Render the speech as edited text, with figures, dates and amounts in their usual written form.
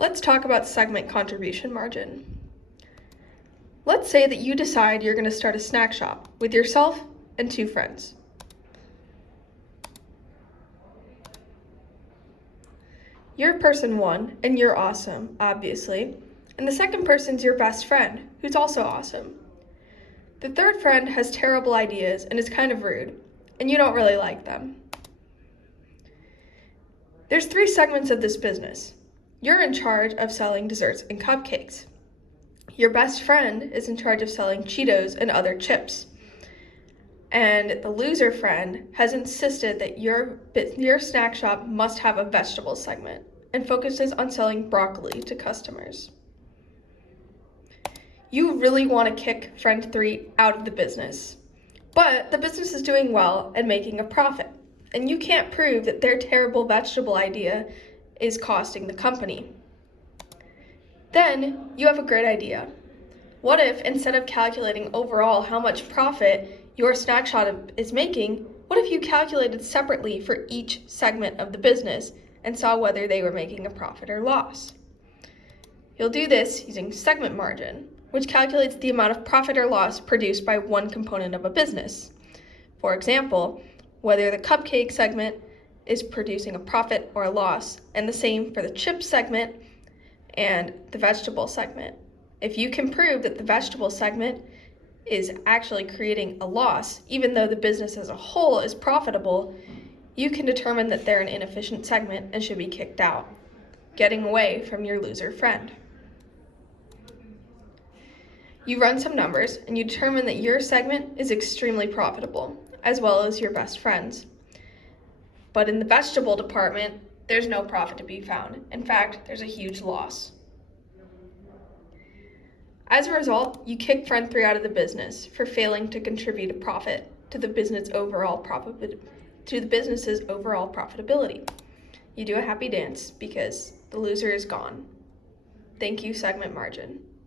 Let's talk about segment contribution margin. Let's say that you decide you're going to start a snack shop with yourself and 2 friends. You're person 1, and you're awesome, obviously, and the second person's your best friend, who's also awesome. The third friend has terrible ideas and is kind of rude, and you don't really like them. There's 3 segments of this business. You're in charge of selling desserts and cupcakes. Your best friend is in charge of selling Cheetos and other chips. And the loser friend has insisted that your snack shop must have a vegetable segment and focuses on selling broccoli to customers. You really want to kick friend 3 out of the business, but the business is doing well and making a profit, and you can't prove that their terrible vegetable idea is costing the company. Then you have a great idea. What if, instead of calculating overall how much profit your snack shop is making, what if you calculated separately for each segment of the business and saw whether they were making a profit or loss? You'll do this using segment margin, which calculates the amount of profit or loss produced by one component of a business. For example, whether the cupcake segment is producing a profit or a loss, and the same for the chip segment and the vegetable segment. If you can prove that the vegetable segment is actually creating a loss, even though the business as a whole is profitable, you can determine that they're an inefficient segment and should be kicked out, getting away from your loser friend. You run some numbers and you determine that your segment is extremely profitable, as well as your best friend's. But in the vegetable department, there's no profit to be found. In fact, there's a huge loss. As a result, you kick friend 3 out of the business for failing to contribute a profit to the business's overall profitability. You do a happy dance because the loser is gone. Thank you, segment margin.